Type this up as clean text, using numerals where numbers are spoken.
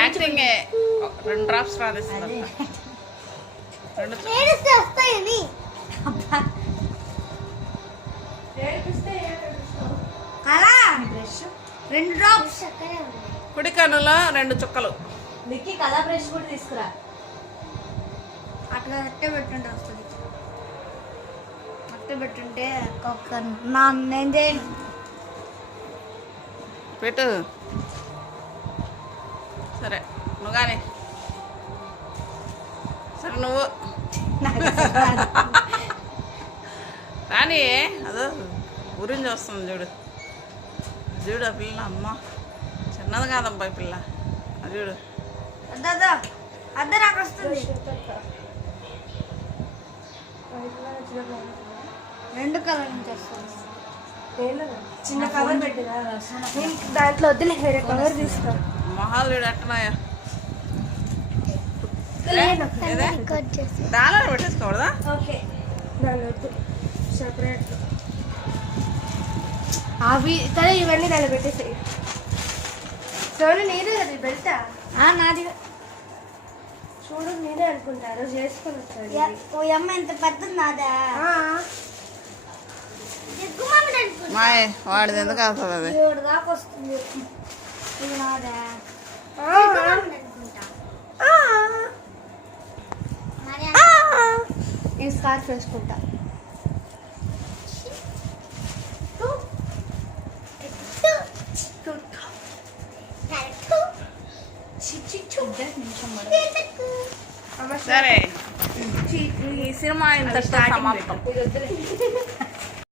Acting 2 drops రాదిస్తుంది. 2 drops కుడి కన్నులో 2 చుక్కలు. Mickey colour brush కూడా తీసుకురా. అట్లా అట్టే పెట్టుంటే వస్తుంది. అట్టే పెట్టుంటే నేను చేయను. పెట్టు. సరే నువ్వు కానీ. సరే నువ్వు కానీ అదో గురించి వస్తుంది చూడు. చూడు ఆ పిల్ల, అమ్మ చిన్నది కాదబ్బా ఈ పిల్ల. అది చూడు. అద్దె నాకు వస్తుంది. 2 కలర్ నుంచి వస్తుంది. చిన్న కవర్ పెట్టినా దాంట్లో వద్దులే, వేరే కవర్ తీసుకో. మొహాలు చూడు ఎట్టనాయా. దానిలో పెట్టేసుకోకూడదా? ఓకే దాని వద్దు, సెపరేట్. అవి సరే, ఇవన్నీ దాన్ని పెట్టేసాయి. సోను నీదే కదా పెడతా. నాది చూడు, నేనే అనుకుంటారు చేసుకొని వస్తాడు. ఓ అమ్మ ఎంత పెద్దది నాదా. మాయ్ వాడిది ఎందుకు అవుతుంది అది? దాకా వస్తుంది. ఇది నాదా. ఈ స్కార్ఫ్ వేసుకుంటా. సరే ఈ సినిమా ఇంత సమాప్తం.